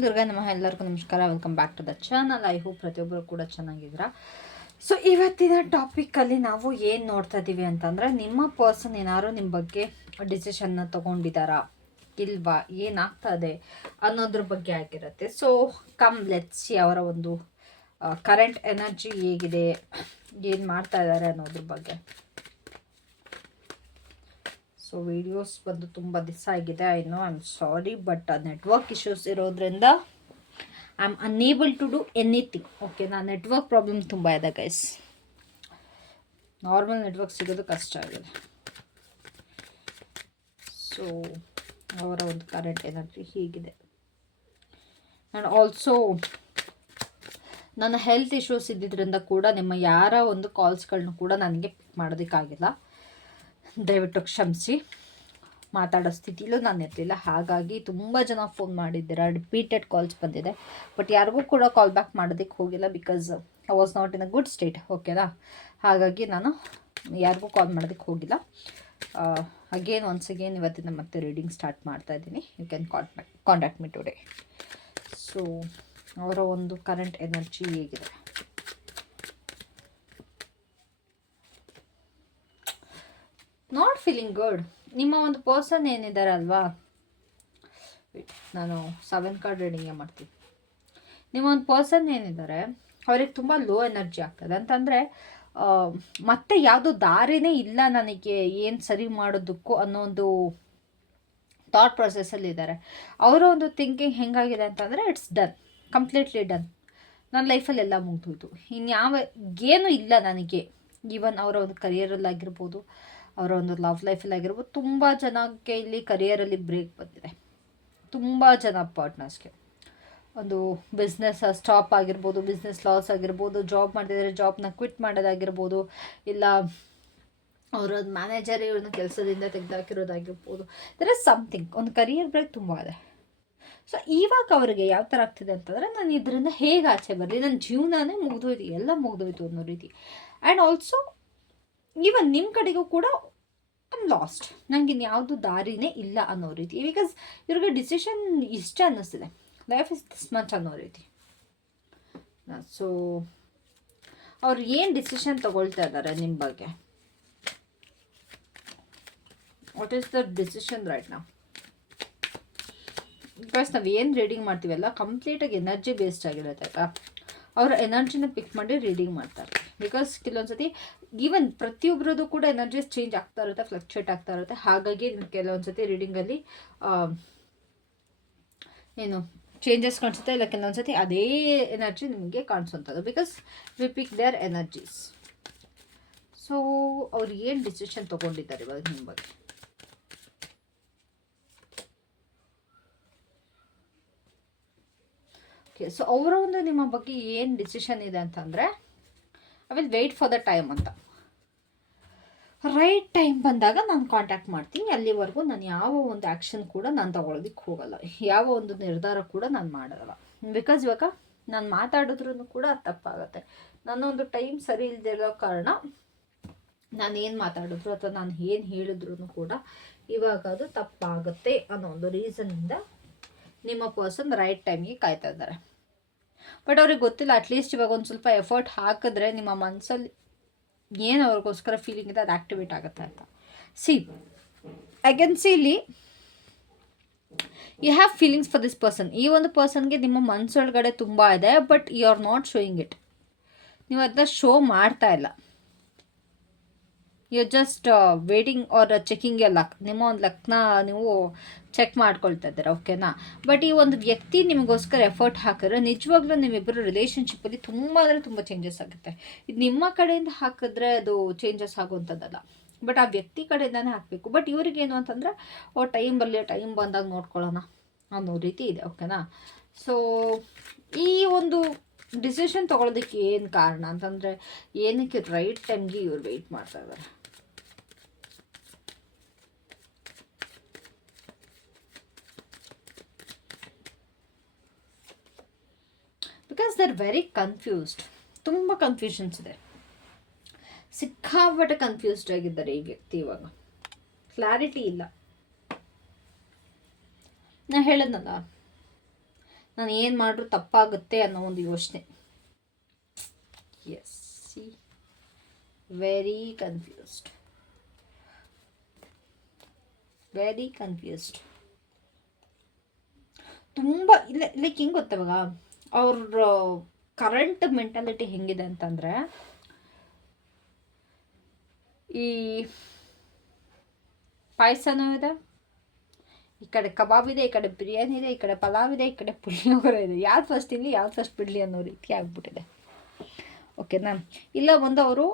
ದುರ್ಗಾ ನಮಃ. ಎಲ್ಲರಿಗೂ ನಮಸ್ಕಾರ. Welcome back to the channel. I hope ಪ್ರತಿಯೊಬ್ಬರು ಕೂಡ ಚೆನ್ನಾಗಿದ್ದೀರಾ. ಸೊ ಇವತ್ತಿನ ಟಾಪಿಕಲ್ಲಿ ನಾವು ಏನು ನೋಡ್ತಾ ಇದ್ದೀವಿ ಅಂತಂದರೆ, ನಿಮ್ಮ ಪರ್ಸನ್ ಏನಾದ್ರು ನಿಮ್ಮ ಬಗ್ಗೆ ಡಿಸಿಷನ್ನ ತೊಗೊಂಡಿದ್ದಾರಾ ಇಲ್ವಾ, ಏನಾಗ್ತಾ ಇದೆ ಅನ್ನೋದ್ರ ಬಗ್ಗೆ ಆಗಿರುತ್ತೆ. ಸೊ ಕಮ್ ಲೆಟ್ಸ್ ಸಿ ಅವರ ಒಂದು ಕರೆಂಟ್ ಎನರ್ಜಿ ಹೇಗಿದೆ, ಏನು ಮಾಡ್ತಾ ಇದ್ದಾರೆ ಅನ್ನೋದ್ರ ಬಗ್ಗೆ. ಸೊ ವಿಡಿಯೋಸ್ ಬಂದು ತುಂಬ ದಿವಸ ಆಗಿದೆ. I know, I am sorry, but network issues ಇರೋದ್ರಿಂದ I am unable to do anything. ಓಕೆನಾ, ನೆಟ್ವರ್ಕ್ ಪ್ರಾಬ್ಲಮ್ ತುಂಬ ಇದೆ ಗೈಸ್. ನಾರ್ಮಲ್ ನೆಟ್ವರ್ಕ್ ಸಿಗೋದು ಕಷ್ಟ ಆಗಿದೆ. ಸೊ ಅವರ ಒಂದು ಕರೆಂಟ್ ಎನರ್ಜಿ ಹೀಗಿದೆ. ಆ್ಯಂಡ್ ಆಲ್ಸೋ ನನ್ನ ಹೆಲ್ತ್ ಇಶ್ಯೂಸ್ ಇದ್ದಿದ್ದರಿಂದ ಕೂಡ ನಿಮ್ಮ ಯಾರ ಒಂದು ಕಾಲ್ಸ್ಗಳನ್ನೂ ಕೂಡ ನನಗೆ ಪಿಕ್ ಮಾಡೋದಕ್ಕಾಗಿಲ್ಲ. ದಯವಿಟ್ಟು ಕ್ಷಮಿಸಿ. ಮಾತಾಡೋ ಸ್ಥಿತಿಲೂ ನಾನು ಇರಲಿಲ್ಲ. ಹಾಗಾಗಿ ತುಂಬ ಜನ ಫೋನ್ ಮಾಡಿದ್ದೀರಾ, ರಿಪೀಟೆಡ್ ಕಾಲ್ಸ್ ಬಂದಿದೆ. ಬಟ್ ಯಾರಿಗೂ ಕೂಡ ಕಾಲ್ ಬ್ಯಾಕ್ ಮಾಡೋದಕ್ಕೆ ಹೋಗಿಲ್ಲ, because I was not in a good state. ಓಕೆನಾ, ಹಾಗಾಗಿ ನಾನು ಯಾರಿಗೂ ಕಾಲ್ ಮಾಡೋದಕ್ಕೆ ಹೋಗಿಲ್ಲ. ಒನ್ಸ್ ಅಗೇನ್ ಇವತ್ತಿನ ಮತ್ತೆ ರೀಡಿಂಗ್ ಸ್ಟಾರ್ಟ್ ಮಾಡ್ತಾ ಇದ್ದೀನಿ. You can contact me today. So ಅವರ ಒಂದು ಕರೆಂಟ್ ಎನರ್ಜಿ ಹೇಗಿದೆ. Not feeling good. ನಿಮ್ಮ ಒಂದು ಪರ್ಸನ್ ಏನಿದ್ದಾರೆ ಅಲ್ವಾ, ನಾನು 7 ಕಾರ್ಡ್ ರೀಡಿಂಗೇ ಮಾಡ್ತೀನಿ. ನಿಮ್ಮ ಒಂದು ಪರ್ಸನ್ ಏನಿದ್ದಾರೆ ಅವ್ರಿಗೆ ತುಂಬ ಲೋ ಎನರ್ಜಿ ಆಗ್ತದೆ. ಅಂತಂದರೆ ಮತ್ತೆ ಯಾವುದೋ ದಾರಿನೇ ಇಲ್ಲ ನನಗೆ ಏನು ಸರಿ ಮಾಡೋದಕ್ಕೂ ಅನ್ನೋ ಒಂದು ಥಾಟ್ ಪ್ರೊಸೆಸ್ಸಲ್ಲಿ ಇದ್ದಾರೆ. ಅವರ ಒಂದು ಥಿಂಕಿಂಗ್ ಹೆಂಗಾಗಿದೆ ಅಂತಂದರೆ, ಇಟ್ಸ್ ಡನ್, ಕಂಪ್ಲೀಟ್ಲಿ ಡನ್, ನನ್ನ ಲೈಫಲ್ಲಿ ಎಲ್ಲ ಮುಗಿದೋಯ್ತು, ಇನ್ಯಾವ ಏನೂ ಇಲ್ಲ ನನಗೆ. ಈವನ್ ಅವರ ಒಂದು ಕರಿಯರಲ್ಲಾಗಿರ್ಬೋದು, ಅವರ ಒಂದು ಲವ್ ಲೈಫಲ್ಲಿ ಆಗಿರ್ಬೋದು, ತುಂಬ ಜನಕ್ಕೆ ಇಲ್ಲಿ ಕರಿಯರಲ್ಲಿ ಬ್ರೇಕ್ ಬಂದಿದೆ. ತುಂಬ ಜನ ಪಾರ್ಟ್ನರ್ಸ್ಗೆ ಒಂದು ಬಿಸ್ನೆಸ್ ಸ್ಟಾಪ್ ಆಗಿರ್ಬೋದು, ಬಿಸ್ನೆಸ್ ಲಾಸ್ ಆಗಿರ್ಬೋದು, ಜಾಬ್ ಮಾಡ್ತಿದ್ದಾರೆ ಜಾಬ್ನ ಕ್ವಿಟ್ ಮಾಡೋದಾಗಿರ್ಬೋದು, ಇಲ್ಲ ಅವರೊಂದು ಮ್ಯಾನೇಜರ್ ಇವ್ರನ್ನ ಕೆಲಸದಿಂದ ತೆಗೆದಾಕಿರೋದಾಗಿರ್ಬೋದು. ದರ್ ಇಸ್ ಸಮಥಿಂಗ್, ಒಂದು ಕರಿಯರ್ ಬ್ರೇಕ್ ತುಂಬ ಇದೆ. ಸೊ ಇವಾಗ ಅವರಿಗೆ ಯಾವ ಥರ ಆಗ್ತಿದೆ ಅಂತಂದರೆ, ನಾನು ಇದರಿಂದ ಹೇಗೆ ಆಚೆ ಬರಲಿ, ನನ್ನ ಜೀವನನೇ ಮುಗಿದೋಯ್ತು, ಎಲ್ಲ ಮುಗಿದೋಯ್ತು ಅನ್ನೋ ರೀತಿ. ಆ್ಯಂಡ್ ಆಲ್ಸೋ ಈವನ್ ನಿಮ್ಮ ಕಡೆಗೂ ಕೂಡ ಐಮ್ ಲಾಸ್ಟ್, ನನಗೆ ಇನ್ಯಾವುದು ದಾರಿನೇ ಇಲ್ಲ ಅನ್ನೋ ರೀತಿ. ಬಿಕಾಸ್ ಇವ್ರಿಗೆ ಡಿಸಿಷನ್ ಇಷ್ಟ ಅನ್ನಿಸ್ತಿದೆ, ಲೈಫ್ ಇಸ್ ದಿಸ್ ಮಚ್ ಅನ್ನೋ ರೀತಿ. ಸೊ ಅವ್ರು ಏನು ಡಿಸಿಷನ್ ತಗೊಳ್ತಾ ಇದ್ದಾರೆ ನಿಮ್ಮ ಬಗ್ಗೆ, what is the decision right ನಾವು? ಬಿಕಾಸ್ ನಾವು ಏನು ರೀಡಿಂಗ್ ಮಾಡ್ತೀವಲ್ಲ ಕಂಪ್ಲೀಟಾಗಿ ಎನರ್ಜಿ ಬೇಸ್ಡ್ ಆಗಿರುತ್ತೆ ಆಯಿತಾ. ಅವರ ಎನರ್ಜಿನ ಪಿಕ್ ಮಾಡಿ ರೀಡಿಂಗ್ ಮಾಡ್ತಾರೆ. ಬಿಕಾಸ್ ಕೆಲವೊಂದ್ಸತಿ ಈವನ್ ಪ್ರತಿಯೊಬ್ಬರದ್ದು ಕೂಡ ಎನರ್ಜೀಸ್ ಚೇಂಜ್ ಆಗ್ತಾ ಇರುತ್ತೆ, ಫ್ಲಕ್ಚುಯೇಟ್ ಆಗ್ತಾ ಇರುತ್ತೆ. ಹಾಗಾಗಿ ಕೆಲವೊಂದ್ಸತಿ ರೀಡಿಂಗಲ್ಲಿ ಏನು ಚೇಂಜಸ್ ಕಾಣಿಸುತ್ತೆ, ಇಲ್ಲ ಕೆಲವೊಂದ್ಸತಿ ಅದೇ ಎನರ್ಜಿ ನಿಮಗೆ ಕಾಣಿಸುವಂಥದ್ದು. Because we pick their energies. So ಅವ್ರು ಏನು ಡಿಸಿಷನ್ ತೊಗೊಂಡಿದ್ದಾರೆ ಇವಾಗ ನಿಮ್ಮ ಬಗ್ಗೆ? ಓಕೆ, ಸೊ ಅವರ ಒಂದು ನಿಮ್ಮ ಬಗ್ಗೆ ಏನು ಡಿಸಿಷನ್ ಇದೆ ಅಂತಂದರೆ, I will wait for the time ಅಂತ. ರೈಟ್ ಟೈಮ್ ಬಂದಾಗ ನಾನು ಕಾಂಟ್ಯಾಕ್ಟ್ ಮಾಡ್ತೀನಿ. ಅಲ್ಲಿವರೆಗೂ ನಾನು ಯಾವ ಒಂದು ಆ್ಯಕ್ಷನ್ ಕೂಡ ನಾನು ತಗೊಳ್ಳೋದಕ್ಕೆ ಹೋಗಲ್ಲ, ಯಾವ ಒಂದು ನಿರ್ಧಾರ ಕೂಡ ನಾನು ಮಾಡಲ್ಲ. ಬಿಕಾಸ್ ಇವಾಗ ನಾನು ಮಾತಾಡಿದ್ರೂ ಕೂಡ ಅದು ತಪ್ಪಾಗುತ್ತೆ. ನನ್ನೊಂದು ಟೈಮ್ ಸರಿ ಇಲ್ಲದಿರೋ ಕಾರಣ ನಾನು ಏನು ಮಾತಾಡಿದ್ರು ಅಥವಾ ನಾನು ಏನು ಹೇಳಿದ್ರು ಕೂಡ ಇವಾಗ ಅದು ತಪ್ಪಾಗುತ್ತೆ ಅನ್ನೋ ಒಂದು ರೀಸನ್ನಿಂದ ನಿಮ್ಮ ಪರ್ಸನ್ ರೈಟ್ ಟೈಮಿಗೆ ಕಾಯ್ತಾ ಇದ್ದಾರೆ. ಬಟ್ ಅವ್ರಿಗೆ ಗೊತ್ತಿಲ್ಲ, ಅಟ್ಲೀಸ್ಟ್ ಇವಾಗ ಒಂದು ಸ್ವಲ್ಪ ಎಫರ್ಟ್ ಹಾಕಿದ್ರೆ ನಿಮ್ಮ ಮನಸ್ಸಲ್ಲಿ ಏನು ಅವ್ರಿಗೋಸ್ಕರ ಫೀಲಿಂಗ್ ಇದೆ ಅದು ಆ್ಯಕ್ಟಿವೇಟ್ ಆಗುತ್ತೆ ಅಂತ. ಸಿ ಐ ಕ್ಯಾನ್ ಸಿ ಇಲ್ಲಿ you have feelings for this person. ಈ ಒಂದು ಪರ್ಸನ್ಗೆ ನಿಮ್ಮ ಮನಸ್ಸೊಳಗಡೆ ತುಂಬ ಇದೆ, but you are not showing it. ನೀವು ಅದನ್ನ ಶೋ ಮಾಡ್ತಾ ಇಲ್ಲ. You just waiting or checking a luck. ನಿಮ್ಮ ಒಂದು ಲಕ್ನ ನೀವು ಚೆಕ್ ಮಾಡ್ಕೊಳ್ತಾ ಇದ್ದೀರಾ. ಓಕೆನಾ, ಬಟ್ ಈ ಒಂದು ವ್ಯಕ್ತಿ ನಿಮಗೋಸ್ಕರ ಎಫರ್ಟ್ ಹಾಕಿದ್ರೆ ನಿಜವಾಗ್ಲೂ ನಿಮ್ಮಿಬ್ಬರು ರಿಲೇಷನ್ಶಿಪ್ಪಲ್ಲಿ ತುಂಬ ಅಂದರೆ ತುಂಬ ಚೇಂಜಸ್ ಆಗುತ್ತೆ. ಇದು ನಿಮ್ಮ ಕಡೆಯಿಂದ ಹಾಕಿದ್ರೆ ಅದು ಚೇಂಜಸ್ ಆಗುವಂಥದ್ದಲ್ಲ, ಬಟ್ ಆ ವ್ಯಕ್ತಿ ಕಡೆಯಿಂದನೇ ಹಾಕಬೇಕು. ಬಟ್ ಇವ್ರಿಗೇನು ಅಂತಂದರೆ ಟೈಮ್ ಬರಲಿ, ಟೈಮ್ ಬಂದಾಗ ನೋಡ್ಕೊಳ್ಳೋಣ ಅನ್ನೋ ರೀತಿ ಇದೆ. ಓಕೆನಾ, ಸೊ ಈ ಒಂದು ಡಿಸಿಷನ್ ತೊಗೊಳೋದಕ್ಕೆ ಏನು ಕಾರಣ ಅಂತಂದರೆ, ಏನಕ್ಕೆ ರೈಟ್ ಟೈಮ್ಗೆ ಇವ್ರು ವೆಯ್ಟ್ ಮಾಡ್ತಾ ಇದ್ದಾರೆ? Because they are very confused. ತುಂಬ ಕನ್ಫ್ಯೂಷನ್ಸ್ ಇದೆ, ಸಿಕ್ಕಾಪಟ್ಟೆ ಕನ್ಫ್ಯೂಸ್ಡ್ ಆಗಿದ್ದಾರೆ ಈ ವ್ಯಕ್ತಿ. ಇವಾಗ ಕ್ಲಾರಿಟಿ ಇಲ್ಲ. ನಾ ಹೇಳಿದ್ನಲ್ಲ, ನಾನು ಏನು ಮಾಡಿದ್ರು ತಪ್ಪಾಗುತ್ತೆ ಅನ್ನೋ ಒಂದು ಯೋಚನೆ. Yes, see very confused, very confused. ತುಂಬ ಇಲ್ಲ ಲೈಕ್ ಹೆಂಗೆ ಗೊತ್ತವಾಗ ಅವ್ರ ಕರೆಂಟ್ ಮೆಂಟಾಲಿಟಿ ಹೆಂಗಿದೆ ಅಂತಂದರೆ, ಈ ಪಾಯಸನೂ ಇದೆ, ಈ ಕಡೆ ಕಬಾಬ್ ಇದೆ, ಈ ಕಡೆ ಬಿರಿಯಾನಿ ಇದೆ, ಈ ಕಡೆ ಪಲಾವ್ ಇದೆ, ಈ ಕಡೆ ಪುಳಿಯೋಗರೆ ಇದೆ. ಯಾವ್ದು ಫಸ್ಟ್ ಇಲ್ಲಿ ಯಾವ್ದು ಫಸ್ಟ್ ಬಿಡಲಿ ಅನ್ನೋ ರೀತಿ ಆಗ್ಬಿಟ್ಟಿದೆ. ಓಕೆನಾ? ಇಲ್ಲ ಒಂದು ಅವರು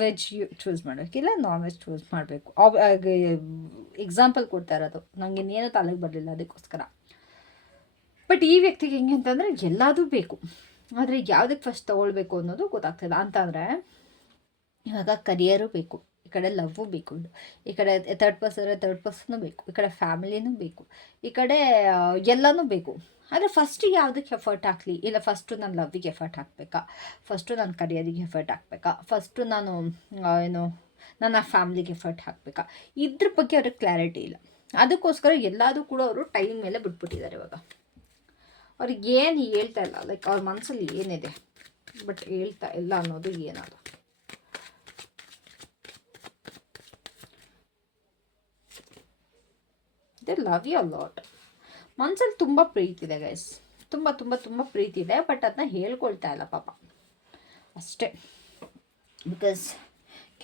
ವೆಜ್ ಚೂಸ್ ಮಾಡಬೇಕು, ಇಲ್ಲ ನಾನ್ ವೆಜ್ ಚೂಸ್ ಮಾಡಬೇಕು. ಎಕ್ಸಾಂಪಲ್ ಕೊಡ್ತಾ ಇರೋದು, ನನಗೆ ಇನ್ನೇನು ತಲೆಗೆ ಬರಲಿಲ್ಲ ಅದಕ್ಕೋಸ್ಕರ. ಬಟ್ ಈ ವ್ಯಕ್ತಿಗೆ ಹೆಂಗೆ ಅಂತಂದರೆ ಎಲ್ಲದೂ ಬೇಕು, ಆದರೆ ಯಾವುದಕ್ಕೆ ಫಸ್ಟ್ ತೊಗೊಳ್ಬೇಕು ಅನ್ನೋದು ಗೊತ್ತಾಗ್ತಿಲ್ಲ. ಅಂತಂದರೆ ಇವಾಗ ಕರಿಯರು ಬೇಕು, ಈ ಕಡೆ ಲವ್ವು ಬೇಕು, ಈ ಕಡೆ ಥರ್ಡ್ ಪರ್ಸನ್ನು ಬೇಕು, ಈ ಕಡೆ ಫ್ಯಾಮಿಲಿನೂ ಬೇಕು, ಈ ಕಡೆ ಎಲ್ಲನೂ ಬೇಕು. ಆದರೆ ಫಸ್ಟ್ ಯಾವುದಕ್ಕೆ ಎಫರ್ಟ್ ಹಾಕಲಿ? ಇಲ್ಲ ಫಸ್ಟು ನಾನು ಲವ್ವಿಗೆ ಎಫರ್ಟ್ ಹಾಕಬೇಕಾ, ಫಸ್ಟು ನಾನು ಕರಿಯರಿಗೆ ಎಫರ್ಟ್ ಹಾಕಬೇಕಾ, ಫಸ್ಟು ನಾನು ನನ್ನ ಫ್ಯಾಮ್ಲಿಗೆ ಎಫರ್ಟ್ ಹಾಕಬೇಕಾ? ಇದ್ರ ಬಗ್ಗೆ ಅವ್ರಿಗೆ ಕ್ಲಾರಿಟಿ ಇಲ್ಲ. ಅದಕ್ಕೋಸ್ಕರ ಎಲ್ಲದೂ ಕೂಡ ಅವರು ಟೈಮ್ ಮೇಲೆ ಬಿಟ್ಬಿಟ್ಟಿದ್ದಾರೆ. ಇವಾಗ ಅವ್ರಿಗೆ ಏನು ಹೇಳ್ತಾ ಇಲ್ಲ, ಲೈಕ್ ಅವ್ರ ಮನಸ್ಸಲ್ಲಿ ಏನಿದೆ ಬಟ್ ಹೇಳ್ತಾ ಇಲ್ಲ ಅನ್ನೋದು ಏನಲ್ಲ. They love you a lot. ಮನಸ್ಸಲ್ಲಿ ತುಂಬ ಪ್ರೀತಿ ಇದೆ ಗೈಸ್, ತುಂಬ ತುಂಬ ತುಂಬ ಪ್ರೀತಿ ಇದೆ, ಬಟ್ ಅದನ್ನ ಹೇಳ್ಕೊಳ್ತಾ ಇಲ್ಲ ಪಾಪ ಅಷ್ಟೇ. ಬಿಕಾಸ್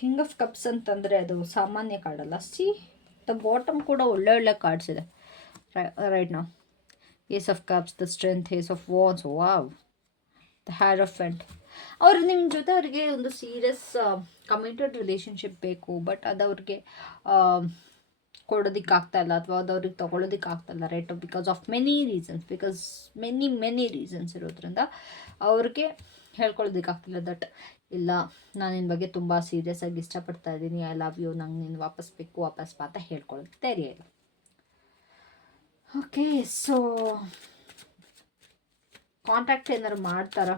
ಕಿಂಗ್ ಆಫ್ ಕಪ್ಸ್ ಅಂತಂದರೆ ಅದು ಸಾಮಾನ್ಯ ಕಾರ್ಡಲ್ಲ. ಸಿ ದ ಬಾಟಮ್ ಕೂಡ ಒಳ್ಳೆ ಒಳ್ಳೆ ಕಾರ್ಡ್ಸ್ ಇದೆ ರೈಟ್ ನಾವು. Ace of cups, the strength, ace of wands, wow, the hierophant. ಅವ್ರು ನಿಮ್ಮ ಜೊತೆ ಅವ್ರಿಗೆ ಒಂದು ಸೀರಿಯಸ್ ಕಮಿಟೆಡ್ ರಿಲೇಷನ್ಶಿಪ್ ಬೇಕು, ಬಟ್ ಅದು ಅವ್ರಿಗೆ ಕೊಡೋದಕ್ಕಾಗ್ತಾ ಇಲ್ಲ, ಅಥವಾ ಅದು ಅವ್ರಿಗೆ ತೊಗೊಳೋದಕ್ಕೆ ಇಲ್ಲ right, because of many reasons ಇರೋದ್ರಿಂದ ಅವ್ರಿಗೆ ಹೇಳ್ಕೊಳ್ಳೋದಕ್ಕಾಗ್ತಿಲ್ಲ. ದಟ್ ಇಲ್ಲ, ನಾನು ನಿನ್ನ ಬಗ್ಗೆ ತುಂಬ ಸೀರಿಯಸ್ ಆಗಿ ಇಷ್ಟಪಡ್ತಾ ಇದ್ದೀನಿ, ಐ ಲವ್ ಯು, ನಂಗೆ ನೀನು ವಾಪಸ್ ಬೇಕು, ವಾಪಸ್ ಬಾ ಅಂತ ಹೇಳ್ಕೊಳ್ಳೋದಕ್ಕೆ ಧೈರ್ಯ ಇಲ್ಲ. ಓಕೆ, ಸೊ ಕಾಂಟ್ಯಾಕ್ಟ್ ಏನಾರು ಮಾಡ್ತಾರಾ?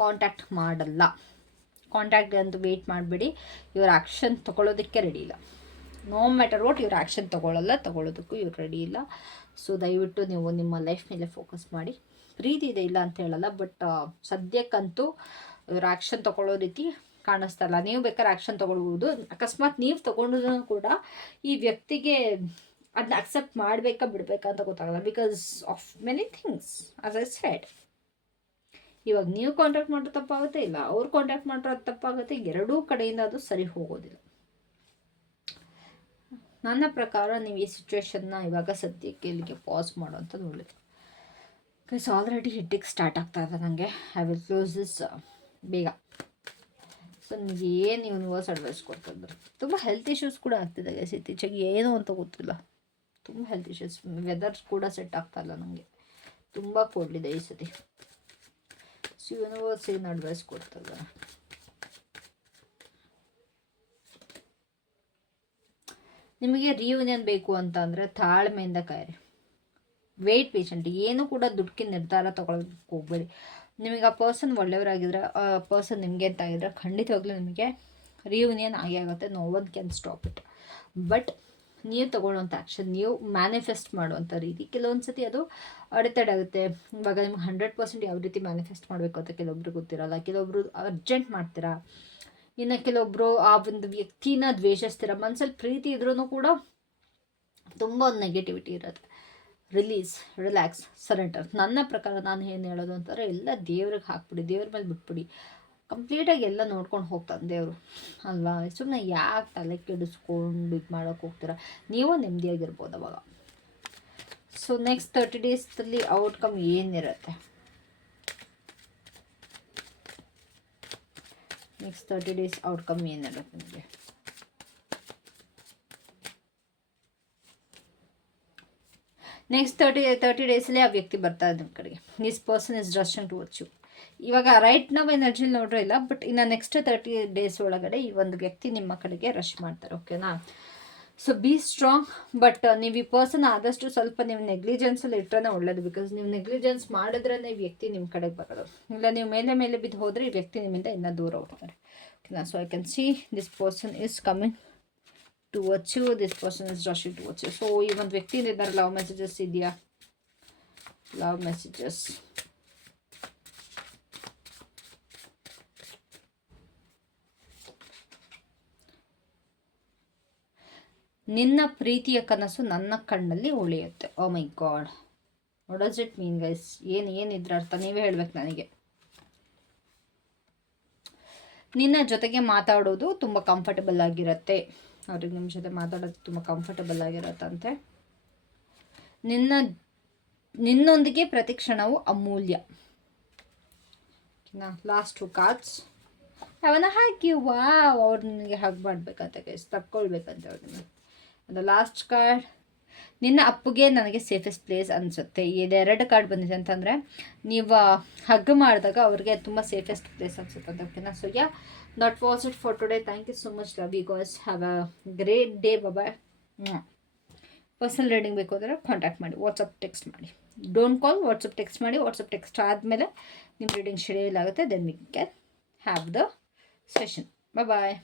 ಕಾಂಟ್ಯಾಕ್ಟ್ ಮಾಡಲ್ಲ. ಕಾಂಟ್ಯಾಕ್ಟ್ ಅಂತೂ ವೆಯ್ಟ್ ಮಾಡಬೇಡಿ. ಇವ್ರ ಆ್ಯಕ್ಷನ್ ತೊಗೊಳೋದಕ್ಕೆ ರೆಡಿ ಇಲ್ಲ. ನೋ ಮ್ಯಾಟರ್ ವಾಟ್, ಇವ್ರ ಆ್ಯಕ್ಷನ್ ತೊಗೊಳೋದಕ್ಕೂ ಇವ್ರು ರೆಡಿ ಇಲ್ಲ. ಸೊ ದಯವಿಟ್ಟು ನೀವು ನಿಮ್ಮ ಲೈಫ್ ಮೇಲೆ ಫೋಕಸ್ ಮಾಡಿ. ಪ್ರೀತಿ ಇದೆ, ಇಲ್ಲ ಅಂತ ಹೇಳಲ್ಲ, ಬಟ್ ಸದ್ಯಕ್ಕಂತೂ ಇವ್ರ ಆ್ಯಕ್ಷನ್ ತೊಗೊಳ್ಳೋ ರೀತಿ ಕಾಣಿಸ್ತಾ ಇಲ್ಲ. ನೀವು ಬೇಕಾದ್ರೆ ಆ್ಯಕ್ಷನ್ ತೊಗೊಳ್ಬೋದು. ಅಕಸ್ಮಾತ್ ನೀವು ತೊಗೊಂಡ್ರೂ ಕೂಡ ಈ ವ್ಯಕ್ತಿಗೆ ಅದನ್ನ ಅಕ್ಸೆಪ್ಟ್ ಮಾಡಬೇಕಾ ಬಿಡಬೇಕಾ ಅಂತ ಗೊತ್ತಾಗಲ್ಲ, because of many things as I said. ಇವಾಗ ನೀವು ಕಾಂಟ್ಯಾಕ್ಟ್ ಮಾಡೋದು ತಪ್ಪಾಗುತ್ತೆ, ಇಲ್ಲ ಅವ್ರು ಕಾಂಟ್ಯಾಕ್ಟ್ ಮಾಡೋದು ತಪ್ಪಾಗುತ್ತೆ. ಎರಡೂ ಕಡೆಯಿಂದ ಅದು ಸರಿ ಹೋಗೋದಿಲ್ಲ. ನನ್ನ ಪ್ರಕಾರ ನೀವು ಈ ಸಿಚುವೇಶನ್ನ ಇವಾಗ ಸದ್ಯಕ್ಕೆ ಇಲ್ಲಿಗೆ ಪಾಸ್ ಮಾಡೋವಂಥದ್ದು ಒಳ್ಳೆಯದು. ಬಿಕಾಸ್ ಆಲ್ರೆಡಿ ಹೆಡ್ಡಿಗೆ ಸ್ಟಾರ್ಟ್ ಆಗ್ತಾ ಇದೆ ನನಗೆ. ಐ ವಿಲ್ ಕ್ಲೋಸ್ ದಿಸ್ ಬೇಗ. ಸೊ ನಿಮಗೆ ಏನು ಯೂನಿವರ್ಸ್ ಅಡ್ವೈಸ್ ಕೊಡ್ತಿದ್ರು. ತುಂಬ ಹೆಲ್ತ್ ಇಶ್ಯೂಸ್ ಕೂಡ ಆಗ್ತಿದೆ ಗೈಸ್ ಇತ್ತೀಚೆಗೆ, ಏನು ಅಂತ ಗೊತ್ತಿಲ್ಲ. ತುಂಬ ಹೆಲ್ತ್ ಇಶ್ಯೂಸ್, ವೆದರ್ಸ್ ಕೂಡ ಸೆಟ್ ಆಗ್ತಾ ಇಲ್ಲ ನನಗೆ. ತುಂಬ ಕೊಡಲಿದೆ ಈ ಸತಿ. ಸೊ ಯೂನಿವರ್ಸ್ ಏನು ಅಡ್ವೈಸ್ ಕೊಡ್ತದೆ? ನಿಮಗೆ ರಿಯೂನಿಯನ್ ಬೇಕು ಅಂತ ಅಂದರೆ ತಾಳ್ಮೆಯಿಂದ ಕಾಯಿರಿ, ವೆಯ್ಟ್ ಪೇಷಂಟ್. ಏನು ಕೂಡ ದುಡ್ಡಿನ ನಿರ್ಧಾರ ತೊಗೊಳೋದಕ್ಕೆ ಹೋಗಬೇಡಿ. ನಿಮಗೆ ಆ ಪರ್ಸನ್ ಒಳ್ಳೆಯವರಾಗಿದ್ದರೆ, ಆ ಪರ್ಸನ್ ನಿಮಗೆ ಅಂತ ಆಗಿದ್ರೆ ಖಂಡಿತವಾಗ್ಲೂ ನಿಮಗೆ ರಿಯೂನಿಯನ್ ಆಗೇ ಆಗುತ್ತೆ. No one can stop it. But ನೀವು ತೊಗೊಳ್ಳೋವಂಥ ಆ್ಯಕ್ಷನ್, ನೀವು ಮ್ಯಾನಿಫೆಸ್ಟ್ ಮಾಡುವಂಥ ರೀತಿ, ಕೆಲವೊಂದು ಸತಿ ಅದು ಅಡೆತಡೆ ಆಗುತ್ತೆ. ಇವಾಗ ನಿಮ್ಗೆ 100% ಯಾವ ರೀತಿ ಮ್ಯಾನಿಫೆಸ್ಟ್ ಮಾಡಬೇಕು ಅಂತ ಕೆಲವೊಬ್ರು ಗೊತ್ತಿರಲ್ಲ. ಕೆಲವೊಬ್ರು ಅರ್ಜೆಂಟ್ ಮಾಡ್ತೀರಾ, ಇನ್ನು ಕೆಲವೊಬ್ಬರು ಆ ಒಂದು ವ್ಯಕ್ತಿನ ದ್ವೇಷಿಸ್ತೀರ. ಮನಸ್ಸಲ್ಲಿ ಪ್ರೀತಿ ಇದ್ರೂ ಕೂಡ ತುಂಬ ಒಂದು ನೆಗೆಟಿವಿಟಿ ಇರುತ್ತೆ. Relax, surrender. ನನ್ನ ಪ್ರಕಾರ ನಾನು ಏನು ಹೇಳೋದು ಅಂತಾರೆ, ಎಲ್ಲ ದೇವ್ರಿಗೆ ಹಾಕ್ಬಿಡಿ, ದೇವ್ರ ಮೇಲೆ ಬಿಟ್ಬಿಡಿ. ಕಂಪ್ಲೀಟಾಗಿ ಎಲ್ಲ ನೋಡ್ಕೊಂಡು ಹೋಗ್ತಾನೆ ದೇವರು ಅಲ್ವಾ. ಸುಮ್ಮನೆ ಯಾಕೆ ತಲೆ ಕೆಡಿಸ್ಕೊಂಡು ಇದು ಮಾಡೋಕ್ಕೆ ಹೋಗ್ತೀರಾ? ನೀವು ನೆಮ್ಮದಿಯಾಗಿರ್ಬೋದು ಅವಾಗ. ಸೊ ನೆಕ್ಸ್ಟ್ 30 ಡೇಸಲ್ಲಿ ಔಟ್ಕಮ್ ಏನಿರುತ್ತೆ? ನೆಕ್ಸ್ಟ್ 30 ಡೇಸ್ ಔಟ್ಕಮ್ ಏನಿರುತ್ತೆ ನಿಮಗೆ? ನೆಕ್ಸ್ಟ್ 30 ಡೇಸಲ್ಲಿ ಆ ವ್ಯಕ್ತಿ ಬರ್ತಾರೆ ನಿಮ್ಮ ಕಡೆಗೆ. This person is rushing towards you. ಇವಾಗ ರೈಟ್ ನಾವು ಎನರ್ಜಿಲಿ ನೋಡ್ರೆ ಇಲ್ಲ, ಬಟ್ ಇನ್ನು ನೆಕ್ಸ್ಟ್ 30 ಡೇಸ್ ಒಳಗಡೆ ಈ ಒಂದು ವ್ಯಕ್ತಿ ನಿಮ್ಮ ಕಡೆಗೆ ರಶ್ ಮಾಡ್ತಾರೆ. ಓಕೆನಾ? So be strong. ಬಟ್ ನೀವು ಈ ಪರ್ಸನ್ ಆದಷ್ಟು ಸ್ವಲ್ಪ ನೀವು ನೆಗ್ಲಿಜೆನ್ಸಲ್ಲಿ ಇಟ್ಟರೆ ಒಳ್ಳೇದು. ಬಿಕಾಸ್ ನೀವು ನೆಗ್ಲಿಜೆನ್ಸ್ ಮಾಡಿದ್ರೆ ಈ ವ್ಯಕ್ತಿ ನಿಮ್ಮ ಕಡೆಗೆ ಬರೋದು. ಇಲ್ಲ ನೀವು ಮೇಲೆ ಮೇಲೆ ಬಿದ್ದು ಹೋದರೆ ಈ ವ್ಯಕ್ತಿ ನಿಮ್ಮಿಂದ ಇನ್ನೂ ದೂರ ಹೋಗ್ತಾರೆ. ಓಕೆನಾ. So I can see this person is coming towards you. This person is rushing towards you. So ಈ ಒಂದು ವ್ಯಕ್ತಿ ಇದ್ದಾರೆ, ಲವ್ ಮೆಸೇಜಸ್ ಇದೆಯಾ? Love messages. ನಿನ್ನ ಪ್ರೀತಿಯ ಕನಸು ನನ್ನ ಕಣ್ಣಲ್ಲಿ ಉಳಿಯುತ್ತೆ. Oh my god, what does it mean guys? ಏನಿದ್ರ ಅರ್ಥ ನೀವೇ ಹೇಳ್ಬೇಕು ನನಗೆ. ನಿನ್ನ ಜೊತೆಗೆ ಮಾತಾಡೋದು ತುಂಬ ಕಂಫರ್ಟಬಲ್ ಆಗಿರುತ್ತೆ. ಅವ್ರಿಗೆ ನಿಮ್ಮ ಜೊತೆ ಮಾತಾಡೋದು ತುಂಬ ಕಂಫರ್ಟಬಲ್ ಆಗಿರತ್ತಂತೆ. ನಿನ್ನೊಂದಿಗೆ ಪ್ರತಿ ಕ್ಷಣವು ಅಮೂಲ್ಯ. Last 2 cards. ಅವನ ಹಾಕಿ ಅವ್ರು ನಿನಗೆ ಹಗ್ ಮಾಡ್ಬೇಕಂತ ಗೈಸ್, ತಕ್ಕೊಳ್ಬೇಕಂತೆ ಅವ್ರನ್ನ. ಅದು ಲಾಸ್ಟ್ ಕಾರ್ಡ್. ನಿನ್ನ ಅಪ್ಪುಗೆ ನನಗೆ ಸೇಫೆಸ್ಟ್ ಪ್ಲೇಸ್ ಅನಿಸುತ್ತೆ. ಇದು 2 ಕಾರ್ಡ್ ಬಂದಿದೆ ಅಂತಂದರೆ ನೀವು ಹಗ್ ಮಾಡಿದಾಗ ಅವ್ರಿಗೆ ತುಂಬ ಸೇಫೆಸ್ಟ್ ಪ್ಲೇಸ್ ಅನಿಸುತ್ತೆ ಅಂತ. ಓಕೆನಾ. So yeah, that was it for today. Thank you so much. Love you guys. Have a great day. Bye. Personal reading ಬೇಕು ಅಂದರೆ ಕಾಂಟ್ಯಾಕ್ಟ್ ಮಾಡಿ, ವಾಟ್ಸಪ್ ಟೆಕ್ಸ್ಟ್ ಮಾಡಿ. ಡೋಂಟ್ ಕಾಲ್, ವಾಟ್ಸಪ್ ಟೆಕ್ಸ್ಟ್ ಮಾಡಿ. ವಾಟ್ಸಪ್ ಟೆಕ್ಸ್ಟ್ ಆದಮೇಲೆ ನಿಮ್ಮ ರೀಡಿಂಗ್ ಶೆಡ್ಯೂಲ್ ಆಗುತ್ತೆ. Then we can have the session. Bye.